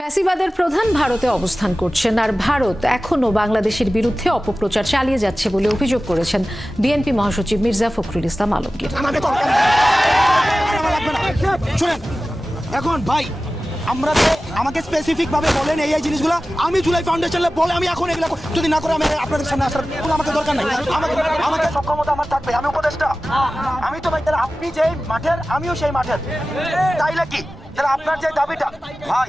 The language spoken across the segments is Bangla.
ফ্যাসিবাদের প্রধান ভারতে অবস্থান করছেন, আর ভারত এখনও বাংলাদেশের বিরুদ্ধে অপপ্রচার চালিয়ে যাচ্ছে বলে অভিযোগ করেছেন বিএনপি মহাসচিব মির্জা ফখরুল ইসলাম আলমগীর। এখন ভাই, আমরা তো আমাকে স্পেসিফিক ভাবে বলেন এই জিনিসগুলো, আমি জুলাই ফাউন্ডেশনে বলে আমি এখন এগুলো যদি না করে আমি আপনাদের সামনে আসার কোনো আমাকে দরকার নাই। আমাকে আমাকে সক্ষমতা আমার থাকবে, আমি উপদেষ্টা। আমি তো ভাই, তাহলে আপনি যে মাঠের, আমিও সেই মাঠের। তাইলে কি? হ্যাঁ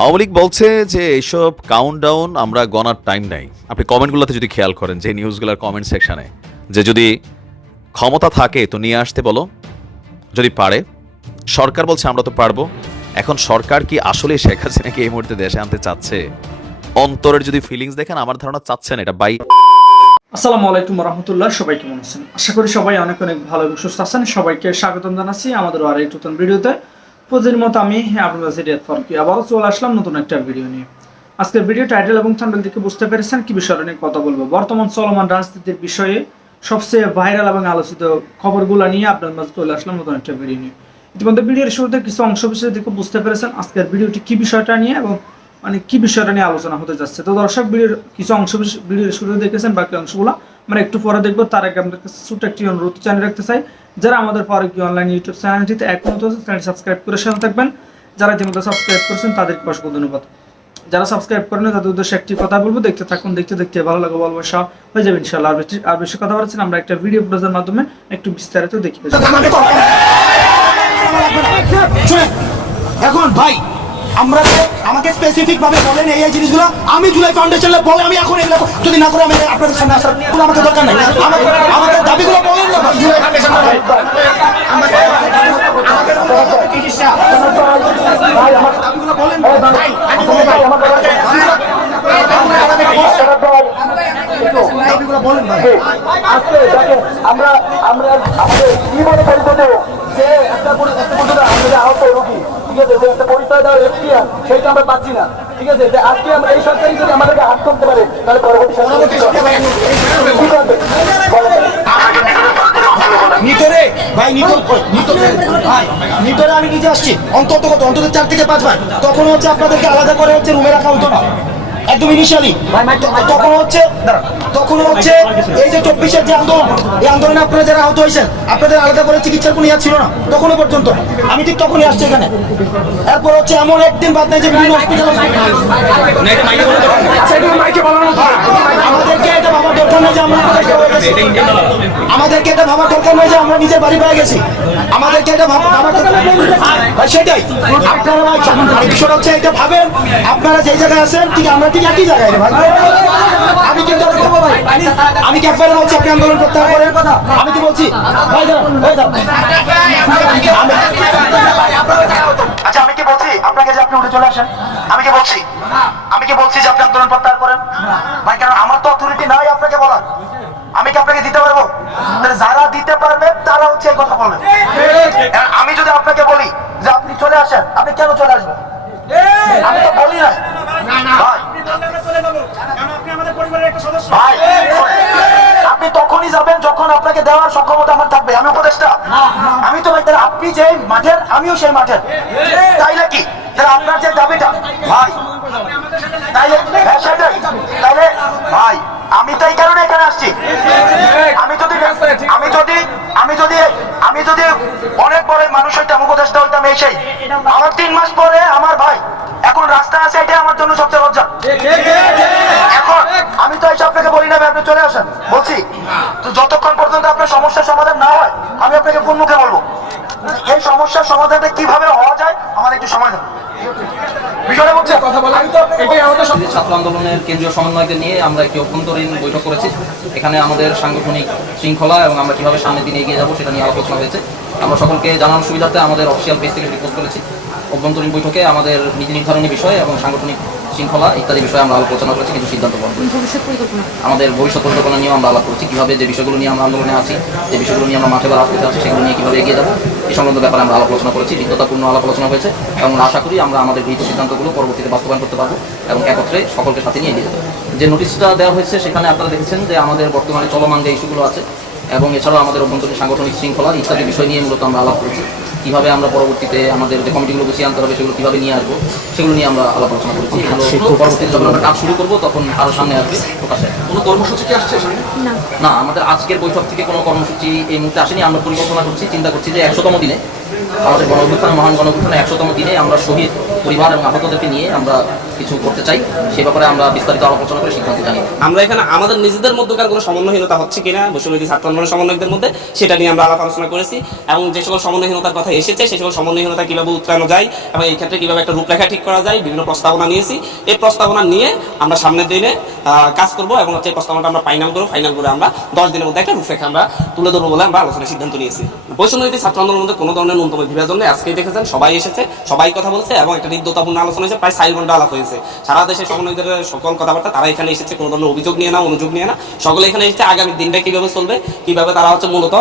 আওয়ামী লীগ বলছে যে এইসব কাউন্টডাউন আমরা গণার টাইম নাই। আপনি কমেন্টগুলোতে যদি খেয়াল করেন, যে নিউজগুলোর কমেন্ট সেকশনে যে যদি ক্ষমতা থাকে, তো নিয়ে আসতে বলো। যদি পারে, সরকার বলছে আমরা তো পারব। এখন সরকার কি আসলে শেখ হাসিনাকে এই মুহূর্তে দেশে আনতে চাচ্ছে? অন্তরের যদি ফিলিংস দেখেন, আমার ধারণা চাচ্ছেন এটা বাই আসসালামু আলাইকুম রহমতুল্লাহ, সবাই কেমন আছেন? আশা করি সবাই অনেক অনেক ভালো এবং সুস্থ আছেন। সবাইকে স্বাগতম জানাচ্ছি আমাদের আর একটু নতুন ভিডিওতে। প্রতিদিন মতো আমি সিটি ফারুকি আবারও চলে আসলাম নতুন একটা ভিডিও নিয়ে। আজকের ভিডিও টাইটেল এবং থাম্বনেল থেকে বুঝতে পেরেছেন কি বিষয় নিয়ে কথা বলব। বর্তমান চলমান রাজনীতির বিষয়ে সবচেয়ে ভাইরাল এবং আলোচিত খবরগুলো নিয়ে আপনার মাঝে চলে আসলাম নতুন একটা ভিডিও নিয়ে। ইতিমধ্যে ভিডিওর শুরুতে কিছু অংশ বিষয় থেকে বুঝতে পেরেছেন আজকের ভিডিওটি কি বিষয়টা নিয়ে এবং মানে কি বিষয়টা নিয়ে আলোচনা হতে যাচ্ছে? তো দর্শক ভিডিওর কিছু অংশ ভিডিওর শুরুতে দেখেছেন, বাকি অংশগুলো আমরা একটু পরে দেখব। তার আগে আপনাদের কাছে ছোট্ট একটি অনুরোধ জানিয়ে রাখতে চাই, যারা আমাদের ফারুকি অনলাইন ইউটিউব চ্যানেলটিতে এখনও তো চ্যানেল সাবস্ক্রাইব করে সাথে থাকবেন, যারা ইতিমধ্যে সাবস্ক্রাইব করেছেন তাদেরকে অসংখ্য ধন্যবাদ। যারা সাবস্ক্রাইব করেন তাদের উদ্দেশ্যে একটি কথা বলব, দেখতে থাকুন, দেখতে দেখতে ভালো লাগে ভালোবাসা হয়ে যাবে ইনশাল্লাহ আর বেশি আর বেশি কথা বলছেন আমরা একটা ভিডিও ফুটেজের মাধ্যমে একটু বিস্তারিত দেখি লাগবে এখন ভাই, আমরা আমাকে স্পেসিফিক ভাবে বলেন এই এই জিনিসগুলো। আমি জুলাই ফাউন্ডেশনে বলে আমি এখন এগুলো যদি না করে, আমি আপনাদের সামনে আসার কোনো আমাকে দরকার নাই। আমাকে আমাকে দাবিগুলো বলেন না। জুলাই ফাউন্ডেশন আমার আমার আমাদের কি মনে করি তো যে একটা আহত রোগী ঠিক আছে যে একটা পরিচয় দেওয়ার এখতিয়ার সেইটা আমরা পাচ্ছি না ঠিক আছে যে আজকে আমরা এই সরকারি যদি আমাদেরকে হাত করতে পারে তাহলে পরবর্তী সরকার কি করবে? কি করবে? বলেন। নিতরে ভাই নিতর নিতর ভাই নিতরে আমি নিজে আসছি অন্তত কত অন্তত চার থেকে পাঁচবার তখন হচ্ছে আপনাদেরকে আলাদা করে হচ্ছে রুমে রাখা হতো না একদম ইনিশিয়ালি। তখন হচ্ছে তখন হচ্ছে এই যে চব্বিশের যে আন্দোলন এই আন্দোলনে আপনারা যারা আহত হয়েছেন আপনাদের আলাদা করে চিকিৎসার কোনো ইয়া ছিল না? তখনও পর্যন্ত। আমি ঠিক তখনই আসছি এখানে। এরপর হচ্ছে এমন একদিন বাদ নেই যে বিভিন্ন হসপিটাল আমাদেরকে এটা ভাবার দরকার নেই যে আমরা হয়ে আমাদেরকে এটা ভাবার দরকার নয় যে আমরা নিজের বাড়ি পেয়ে গেছি। আমাদেরকে এটা ভাব- ভাবার দরকার সেটাই আপনারা বিষয়টা হচ্ছে এটা ভাবেন। আপনারা যেই জায়গায় আছেন ঠিক আমরা ঠিক একই জায়গায় ভাই। আমি কিন্তু কি একবারে বলছি আপনি আন্দোলন প্রত্যাহার করেন কথা। আমি কি বলছি? ভাই দাঁড়ান, ভাই আচ্ছা আমি কি বলছি? আপনাকে যে আপনি উঠে চলে আসেন আমি কি বলছি? আমি কি বলছি যে আপনি আন্দোলন প্রত্যাহার করেন? ভাই কারণ আমার তো অথরিটি নাই আপনাকে বলার? আমি কি আপনাকে দিতে পারব? যারা দিতে পারবে তারা হচ্ছে এই কথা বলবে। আপনি যে মাঠের, আমিও সেই মাঠের। তাই নাকি? তাহলে আপনার যে দাবিটা, ভাই হ্যাঁ তাইলে ভাই, আমি তো এই কারণে এখানে আসছি। আমি যদি আমি যদি আমি যদি আমি যদি অনেক বড় মানুষ হইতাম, উপদেষ্টা হইতাম এই সেই। আমার তিন মাস পরে আমার ভাই এখন রাস্তা আছে এটাই আমার জন্য সবচেয়ে লজ্জা। এখন আমি তো এসে আপনাকে বলি না আপনি চলে আসেন। বলছি তো যতক্ষণ পর্যন্ত আপনার সমস্যার সমাধান না হয় আমি আপনাকে কোন মুখে বলব? এই সমস্যার সমাধানটা কীভাবে হওয়া যায় আমার একটু সময় দেন। বিষয়টা বলছে কথা বলা ছাত্র আন্দোলনের কেন্দ্রীয় সমন্বয়কে নিয়ে আমরা একটি অভ্যন্তরীণ বৈঠক করেছি। এখানে আমাদের সাংগঠনিক শৃঙ্খলা এবং আমরা কীভাবে সামনের দিনে এগিয়ে যাব সেটা নিয়ে আলোচনা হয়েছে। আমরা সকলকে জানানোর সুবিধার্থে আমাদের অফিসিয়াল পেজ থেকে রিপোর্ট করেছি। অভ্যন্তরীণ বৈঠকে আমাদের নীতি নির্ধারণী বিষয় এবং সাংগঠনিক শৃঙ্খলা ইত্যাদি বিষয়ে আমরা আলোচনা করেছি কিন্তু সিদ্ধান্ত গ্রহণ করেছি। আমাদের ভবিষ্যৎ পরিকল্পনা নিয়েও আমরা আলাপ করেছি কীভাবে যে বিষয়গুলো নিয়ে আমরা আন্দোলনে আছি যে বিষয়গুলো নিয়ে আমরা মাঠে বা রাজপথে আছি সেগুলো নিয়ে কীভাবে এগিয়ে যাব এই সংক্রান্ত ব্যাপারে আমরা আলাপ আলোচনা করেছি বিদ্যতাপূর্ণ আলাপ আলোচনা হয়েছে এবং আশা করি আমরা আমাদের গৃহীত সিদ্ধান্তগুলো পরবর্তীতে বাস্তবায়ন করতে পারব এবং একত্রে সকলকে সাথে নিয়ে এগিয়ে যাব যে নোটিশটা দেওয়া হয়েছে সেখানে আপনারা দেখেছেন যে আমাদের বর্তমানে চলমান যে ইস্যুগুলো আছে এবং এছাড়াও আমাদের অভ্যন্তরীণ সাংগঠনিক শৃঙ্খলা ইত্যাদি বিষয় নিয়ে মূলত আমরা আলাপ করেছি। কীভাবে আমরা পরবর্তীতে আমাদের যে কমিটিগুলো গুছিয়ে আনতে হবে সেগুলো কীভাবে নিয়ে আসব সেগুলো নিয়ে আমরা আলাপ আলোচনা করছি। পরবর্তীতে যখন আমরা কাজ শুরু করব তখন আরও সামনে আসবে প্রকাশে কোনো কর্মসূচি কি আসছে না। আমাদের আজকের বৈঠক থেকে কোনো কর্মসূচি এই মুহূর্তে আসেনি। আমরা পরিকল্পনা করছি চিন্তা করছি যে একশোতম দিনে আমাদের গণঅভ্যুত্থান মহান গণঅভ্যুত্থানে একশোতম দিনে আমরা শহীদ পরিবার এবং আহতদেরকে নিয়ে আমরা কিছু করতে চাই, সে ব্যাপারে আমরা বিস্তারিত আলোচনা করে সিদ্ধান্ত জানি। আমরা এখানে আমাদের নিজেদের মধ্যকার কোনো সমন্বয়হীনতা হচ্ছে কিনা বৈষম্যবিধি ছাত্র আন্দোলনের সমন্বয়কদের মধ্যে, সেটা নিয়ে আমরা আলাপ আলোচনা করেছি এবং যে সকল সমন্বয়হীনতার কথা এসেছে সেই সকল সমন্বয়হীনতা কীভাবে উত্তরানো যায় এবং এই ক্ষেত্রে কীভাবে একটা রূপরেখা ঠিক করা যায়, বিভিন্ন প্রস্তাবনা নিয়েছি। এই প্রস্তাবনা নিয়ে আমরা সামনের দিনে কাজ করব এবং হচ্ছে প্রস্তাবনাটা আমরা ফাইনাল করব ফাইনাল করে আমরা দশ দিনের মধ্যে একটা রূপরেখা আমরা তুলে ধরবো বলে আমরা আলোচনার সিদ্ধান্ত নিয়েছি। বৈষম্যবিধি ছাত্র আন্দোলনের মধ্যে কোনো ধরনের ন্যূনতম বিভাজন নেই। আজকে দেখেছেন, সবাই এসেছে, সবাই কথা বলছে এবং একটা নির্দতাপূর্ণ আলোচনা হয়েছে, প্রায় চার ঘণ্টা আলাপ হয়েছে। সারা দেশের সমন্বয়দের সকল কথাবার্তা, তারা এখানে এসেছে, কোনো ধরনের অভিযোগ নিয়ে না অনুযোগ নিয়ে না। সকলে এখানে এসেছে, আগামী দিনটা কীভাবে চলবে, কীভাবে তারা হচ্ছে মূলত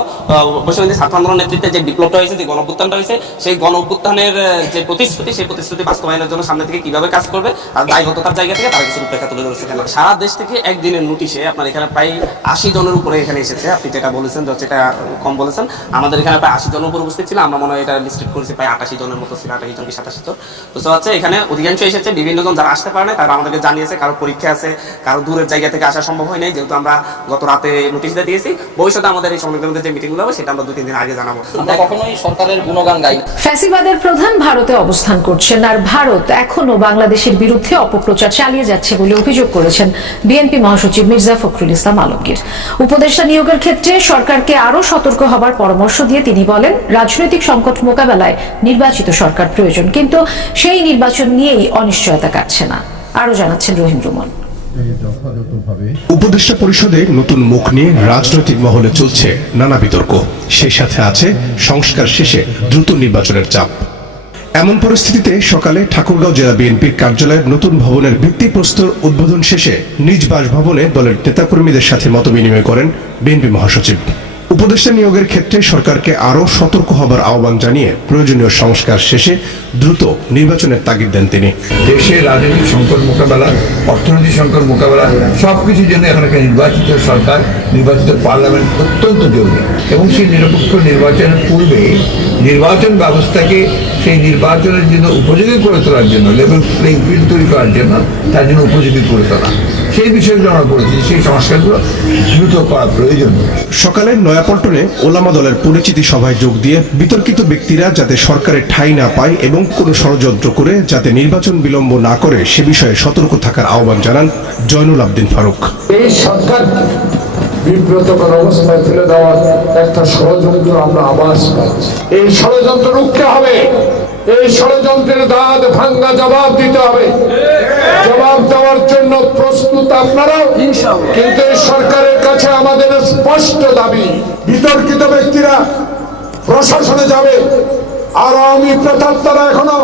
বৈষম্যবিধি ছাত্র আন্দোলন নেতৃত্বে যে বিপ্লবটা হয়েছে, যে গণ হয়েছে, সেই গণ যে প্রতিশ্রুতি, সেই প্রতিশ্রুতি বাস্তবায়নের জন্য সামনে থেকে কীভাবে কাজ করবে, তার দায়বদ্ধতার জায়গা থেকে তারা কিছু রূপরেখা তুলে ধরেছে এখানে। সারা দেশ থেকে একদিনের নোটিশে আপনার এখানে প্রায় আশি জনের উপরে এখানে এসেছে। আপনি যেটা বলেছেন, যেটা কম বলেছেন, আমাদের এখানে প্রায় আশি জনের উপর উপস্থিত ছিল আমরা মনে হয় এটা লিস্টেড করেছি প্রায় আটাশি জনের মতো ছিল আটাশি জন কি সাতাশি জন বুঝতে পারছে এখানে অধিকাংশ এসেছে বিভিন্ন জন যারা আসতে পারে না তারা আমাদেরকে জানিয়েছে কারও পরীক্ষা আছে কারও দূরের জায়গা থেকে আসা সম্ভব হয় নাই। যেহেতু আমরা গত রাতে নোটিশ দিয়ে দিয়েছি ভবিষ্যতে আমাদের এই সমন্বয়ের মধ্যে যে মিটিংগুলো হবে সেটা আমরা দু তিন দিন আগে জানাব। আমরা কখনোই সরকারের গুণগান গাই ফ্যাসিবাদের প্রধান ভারতে অবস্থান করছেন আর ভারত এখনও বাংলাদেশের বিরুদ্ধে অপপ্রচার চালিয়ে যাচ্ছে বলে অভিযোগ করেছেন বিএনপি মহাসচিব মির্জা ফখরুল ইসলাম আলমগীর। উপদেষ্টা নিয়োগের ক্ষেত্রে সরকারকে আরও সতর্ক হবার পরামর্শ দিয়ে তিনি বলেন রাজনৈতিক সংকট মোকাবেলায় নির্বাচিত সরকার প্রয়োজন কিন্তু সেই নির্বাচন নিয়েই অনিশ্চয়তা কাটছে না। আরও জানাচ্ছেন রহিম রুমন। উপদেষ্টা পরিষদে নতুন মুখ নিয়ে রাজনৈতিক মহলে চলছে নানা বিতর্ক। সেই সাথে আছে সংস্কার শেষে দ্রুত নির্বাচনের চাপ। এমন পরিস্থিতিতে সকালে ঠাকুরগাঁও জেলা বিএনপির কার্যালয়ের নতুন ভবনের ভিত্তিপ্রস্তর উদ্বোধন শেষে নিজ বাসভবনে দলের নেতাকর্মীদের সাথে মতবিনিময় করেন বিএনপি মহাসচিব। উপদেষ্টা নিয়োগের ক্ষেত্রে সরকারকে আরও সতর্ক হবার আহ্বান জানিয়ে প্রয়োজনীয় সংস্কার শেষে দ্রুত নির্বাচনের তাগিদ দেন তিনি। দেশে রাজনৈতিক সংকট মোকাবেলা, অর্থনৈতিক সংকট মোকাবেলা সব কিছুর জন্য এখন একটা নির্বাচিত সরকার, নির্বাচিত পার্লামেন্ট অত্যন্ত জরুরি। এবং সেই নিরপেক্ষ নির্বাচনের পূর্বে নির্বাচন ব্যবস্থাকে সেই নির্বাচনের জন্য উপযোগী করে তোলার জন্য লেভেল প্লেইং ফিল্ড তৈরি করার জন্য তার জন্য উপযোগী করে তোলা। সেই বিষয়গুলো আমরা বলেছি সেই সংস্কারগুলো দ্রুত করা প্রয়োজন। সকালে নয়াপল্টনে ওলামা দলের পরিচিতি সভায় যোগ দিয়ে বিতর্কিত ব্যক্তিরা যাতে সরকারের ঠাঁই না পায় এবং কোনো ষড়যন্ত্র করে যাতে নির্বাচন বিলম্ব না করে সে বিষয়ে সতর্ক থাকার আহ্বান জানান জয়নুল আবদিন ফারুক। এই সরকার বিব্রতকর অবস্থায় ফেলে দেওয়ার একটা ষড়যন্ত্র আমরা আবাস পাচ্ছি এই ষড়যন্ত্র রুখতে হবে। এই ষড়যন্ত্রের দাঁত ভাঙ্গা জবাব দিতে হবে। জবাব দেওয়ার জন্য প্রস্তুত আপনারাও। কিন্তু এই সরকারের কাছে আমাদের স্পষ্ট দাবি বিতর্কিত ব্যক্তিরা প্রশাসনে যাবে। আর আওয়ামী প্রেতাত্মারা এখনও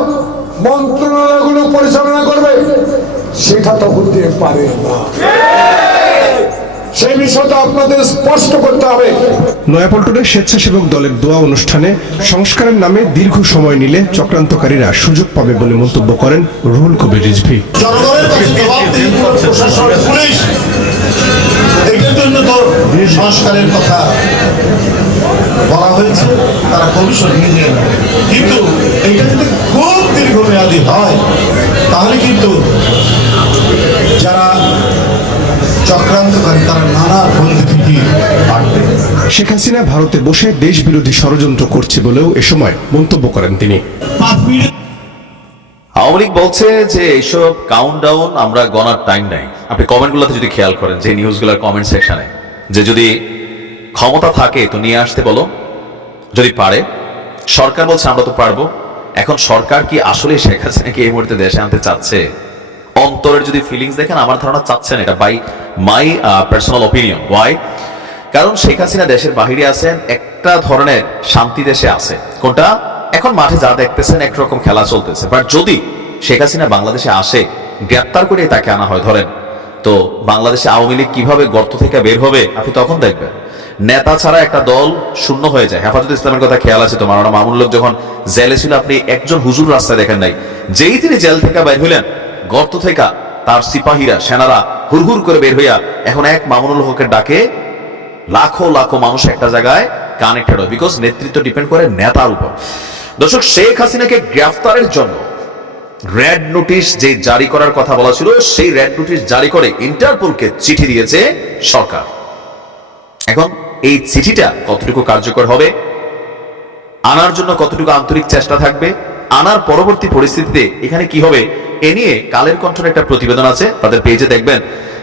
মন্ত্রণালয়গুলো পরিচালনা করবে সেটা তো হতে পারে না। সেই বিষয়টা আপনাদের স্পষ্ট করতে হবে। নয়াপল্টনে স্বেচ্ছাসেবক দলের দোয়া অনুষ্ঠানে সংস্কারের নামে দীর্ঘ সময় নিলে চক্রান্তকারীরা সুযোগ পাবে বলে মন্তব্য করেন রুহুল কবির রিজভি। সংস্কারের কথা বলা হয়েছে তারা কমিশন নিজে কিন্তু এটা যদি খুব দীর্ঘমেয়াদী হয় তাহলে কিন্তু যারা চক্রান্তকারী তারা নানা শেখ হাসিনা ভারতে বসে দেশ বিরোধী ষড়যন্ত্র করছে বলেও এ সময় মন্তব্য করেন তিনি। আওয়ামী লীগ বলছে যে এইসব কাউন্টডাউন আমরা গণার টাইম নাই। আপনি কমেন্টগুলোতে যদি খেয়াল করেন যে নিউজগুলোর কমেন্ট সেকশনে যে যদি ক্ষমতা থাকে তো নিয়ে আসতে বলো। যদি পারে সরকার বলছে আমরা তো পারব। এখন সরকার কি আসলে শেখ হাসিনাকে এই মুহূর্তে দেশে আনতে চাচ্ছে? অন্তরের যদি ফিলিংস দেখেন আমার ধারণা চাচ্ছেন এটা by my personal opinion why কারণ শেখ হাসিনা দেশের বাহিরে আছেন একটা ধরনের শান্তি দেশে আছে। কোনটা? এখন মাঠে যা দেখতেছেন, একরকম খেলা চলতেছে। বাট যদি শেখ হাসিনা বাংলাদেশে আসে, গ্রেপ্তার করে তাকে আনা হয়, ধরেন, তো বাংলাদেশে আওয়ামী লীগ কীভাবে গর্ত থেকে বের হবে, আপনি তখন দেখবেন। নেতা ছাড়া একটা দল শূন্য হয়ে যায়। হেফাজত ইসলামের কথা খেয়াল আছে তোমার। ওরা মামুন লোক যখন জেলে ছিল, আপনি একজন হুজুর রাস্তায় দেখেন নাই। যেই তিনি জেল থেকে বের হইলেন, গর্ত থেকে তার সিপাহীরা, সেনারা হুরহুর করে বের হইয়া এখন এক মামুনুল হকের ডাকে, লাখো লাখো মানুষ একটা জায়গায় কানেক্টেড হয় বিকজ নেতৃত্ব ডিপেন্ড করে নেতার উপর। দর্শক, শেখ হাসিনাকে গ্রেফতারের জন্য রেড নোটিশ যে জারি করার কথা বলা ছিল, সেই রেড নোটিশ জারি করে ইন্টারপোলকে চিঠি দিয়েছে সরকার। এখন এই চিঠিটা কতটুকু কার্যকর হবে, আনার জন্য কতটুকু আন্তরিক চেষ্টা থাকবে আনার পরবর্তী পরিস্থিতিতে এখানে কি হবে? এ নিয়ে কালের কণ্ঠের একটা প্রতিবেদন আছে, তাদের পেজে দেখবেন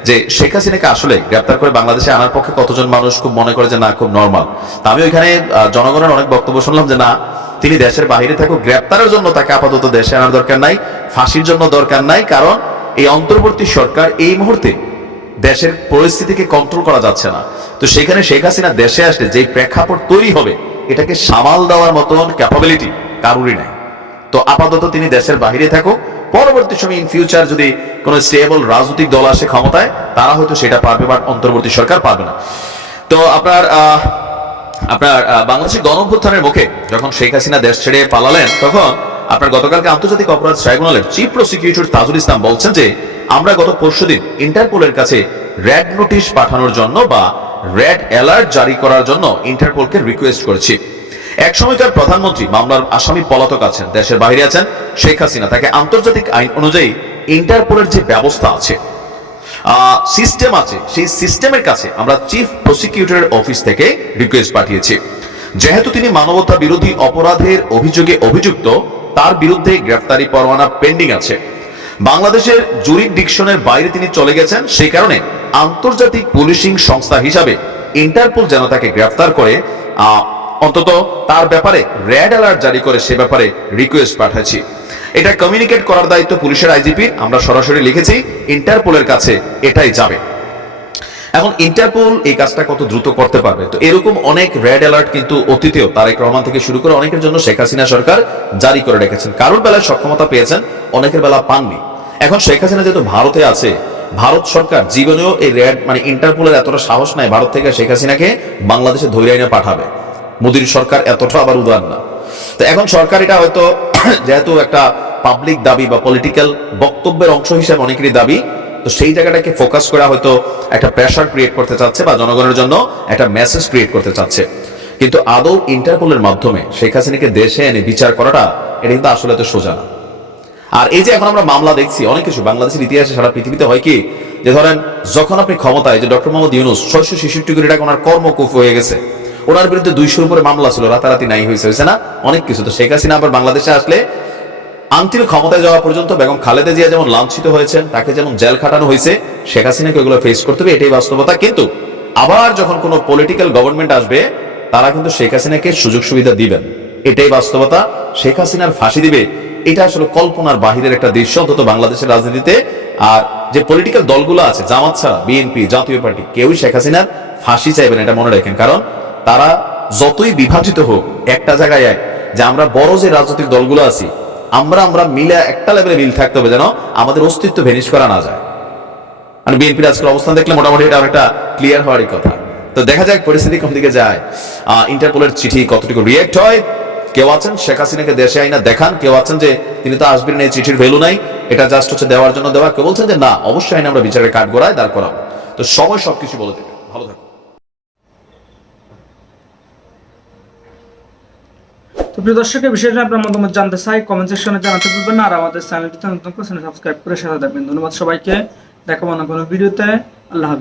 যে শেখ হাসিনাকে আসলে গ্রেপ্তার করে বাংলাদেশে আনার পক্ষে কতজন মানুষ খুব মনে করে যে না, খুব নর্মাল আমি ওইখানে জনগণের অনেক বক্তব্য শুনলাম যে না, তিনি দেশের বাইরে থাকুক, গ্রেপ্তারের জন্য তাকে আপাতত দেশে আনার দরকার নাই, ফাঁসির জন্য দরকার নাই, কারণ এই অন্তর্বর্তী সরকার এই মুহূর্তে দেশের পরিস্থিতিকে কন্ট্রোল করা যাচ্ছে না। তো সেখানে শেখ হাসিনা দেশে আসলে যে প্রেক্ষাপট তৈরি হবে, এটাকে সামাল দেওয়ার মতন ক্যাপাবিলিটি কারুরই নাই। তো আপাতত তিনি দেশের বাইরে থাকুক। পরবর্তী সময় ইন ফিউচার যদি কোনো স্টেবল রাজনৈতিক দল আসে ক্ষমতায়, তারা হয়তো সেটা পারবে বাট অন্তর্বর্তী সরকার পারবে না। তো আপনার আপনার বাংলাদেশের গণঅভ্যুত্থানের মুখে যখন শেখ হাসিনা দেশ ছেড়ে পালালেন, তখন আপনার গতকালকে আন্তর্জাতিক অপরাধ ট্রাইব্যুনালের চিফ প্রসিকিউটর তাজুল ইসলাম বলছেন যে, আমরা গত পরশুদিন ইন্টারপোলের কাছে রেড নোটিশ পাঠানোর জন্য বা রেড অ্যালার্ট জারি করার জন্য ইন্টারপোলকে রিকোয়েস্ট করেছি। এক সময়কার প্রধানমন্ত্রী মামলার আসামি পলাতক আছেন, দেশের বাইরে আছেন শেখ হাসিনা। তাকে আন্তর্জাতিক আইন অনুযায়ী ইন্টারপোলের যে ব্যবস্থা আছে সিস্টেম আছে, সেই সিস্টেমের কাছে আমরা চিফ প্রসিকিউটরের অফিস থেকে রিকোয়েস্ট পাঠিয়েছি। যেহেতু তিনি মানবতা বিরোধী অপরাধের অভিযোগে অভিযুক্ত, তার বিরুদ্ধে গ্রেফতারি পরোয়ানা পেন্ডিং আছে। বাংলাদেশের জুরিডিকশনের বাইরে তিনি চলে গেছেন, সেই কারণে আন্তর্জাতিক পুলিশিং সংস্থা হিসাবে ইন্টারপোল যেন তাকে গ্রেফতার করে অন্তত তার ব্যাপারে রেড অ্যালার্ট জারি করে সে ব্যাপারে রিকোয়েস্ট পাঠাচ্ছি। এটা কমিউনিকেট করার দায়িত্ব পুলিশের আইজিপি আমরা সরাসরি লিখেছি, ইন্টারপোলের কাছে এটাই যাবে। এখন ইন্টারপোল এই কাজটা কত দ্রুত করতে পারবে? তো এরকম অনেক রেড অ্যালার্ট কিন্তু অতীতেও, তারেক রহমান থেকে শুরু করে অনেকের জন্য শেখ হাসিনা সরকার জারি করে রেখেছেন। কারোর বেলায় সক্ষমতা পেয়েছেন? অনেকের বেলা পাননি। এখন শেখ হাসিনা যেহেতু ভারতে আছে, ভারত সরকার জীবনেও এই রেড মানে ইন্টারপোলের এতটা সাহস নাই, ভারত থেকে শেখ হাসিনাকে বাংলাদেশে ধরে এনে পাঠাবে। মোদীর সরকার এতটা আবার উদার না। তো এখন সরকার এটা হয়তো যেহেতু একটা পাবলিক দাবি বা পলিটিক্যাল বক্তব্যের অংশ হিসেবে অনেকেরই দাবি, তো সেই জায়গাটাকে ফোকাস করা হয়তো একটা প্রেশার ক্রিয়েট করতে চাচ্ছে বা জনগণের জন্য একটা মেসেজ ক্রিয়েট করতে চাচ্ছে। কিন্তু আদৌ ইন্টারপোলের মাধ্যমে শেখ হাসিনাকে দেশে এনে বিচার করাটা, এটা কিন্তু আসলে তো সোজা না। আর এই যে এখন আমরা মামলা দেখছি, অনেক কিছু বাংলাদেশের ইতিহাসে সারা পৃথিবীতে হয় কি, যে ধরেন যখন আপনি ক্ষমতায় যে ডক্টর মোহাম্মদ ইউনুস ছয়শো ছেষট্টি কোটি টাকা ওনার কর্মকুফ হয়ে গেছে ওনার বিরুদ্ধে দুইশোর উপরে মামলা ছিল, রাতারাতি নাই হয়েছে হয়েছে না? অনেক কিছু। তো শেখ হাসিনা আবার বাংলাদেশে আসলে আন্তিল ক্ষমতায় যাওয়া পর্যন্ত বেগম খালেদা জিয়া যেমন লাঞ্ছিত হয়েছেন, তাকে যেমন জেল খাটানো হয়েছে, শেখ হাসিনাকে ওগুলো ফেস করতে হবে, এটাই বাস্তবতা। কিন্তু আবার যখন কোনো পলিটিক্যাল গভর্নমেন্ট আসবে, তারা কিন্তু শেখ হাসিনাকে সুযোগ সুবিধা দিবেন। এটাই বাস্তবতা। শেখ হাসিনার ফাঁসি দিবে, এটা আসলে কল্পনার বাহিরের একটা দৃশ্য, অন্তত বাংলাদেশের রাজনীতিতে। আর যে পলিটিক্যাল দলগুলো আছে, জামাত ছাড়া, বিএনপি, জাতীয় পার্টি, কেউই শেখ হাসিনার ফাঁসি চাইবেন এটা মনে রাখেন। কারণ তারা যতই বিভাজিত হোক, একটা জায়গায় এক, যে আমরা বড় যে রাজনৈতিক দলগুলো আছি, আমরা আমরা মিলে একটা লেভেলে মিল থাকতে হবে যেন আমাদের অস্তিত্ব ভেনিশ করা না যায়। আর বিএনপির আজকের অবস্থান দেখলে মোটামুটি এটা একটা ক্লিয়ার হওয়ারই কথা। তো দেখা যাক পরিস্থিতি কোন দিকে যায়। ইন্টারপোলের চিঠি কতটুকু রিয়েক্ট হয়? কেউ আছেন? শেখ হাসিনাকে দেশে আইনা দেখান। কেউ আছেন যে তিনি তো আসবেন এই চিঠির ভ্যালু নাই। এটা জাস্ট হচ্ছে দেওয়ার জন্য দেওয়া। কেউ বলছেন যে না, অবশ্যই আইনে আমরা বিচারের কাঠ গড়ায় দাঁড় করাবো। তো সময় সবকিছু বলে দেবে ভালো থাকো তো প্রিয় দর্শকের বিষয়টি আপনার মতামত জানতে চাই কমেন্ট সেকশনে জানাতে ভুলবেন আর আমাদের চ্যানেলটিতে নতুন করে সাবস্ক্রাইব করে সাথে থাকবেন। ধন্যবাদ সবাইকে। দেখাবো না কোনো ভিডিওতে আল্লাহ হাফিজ।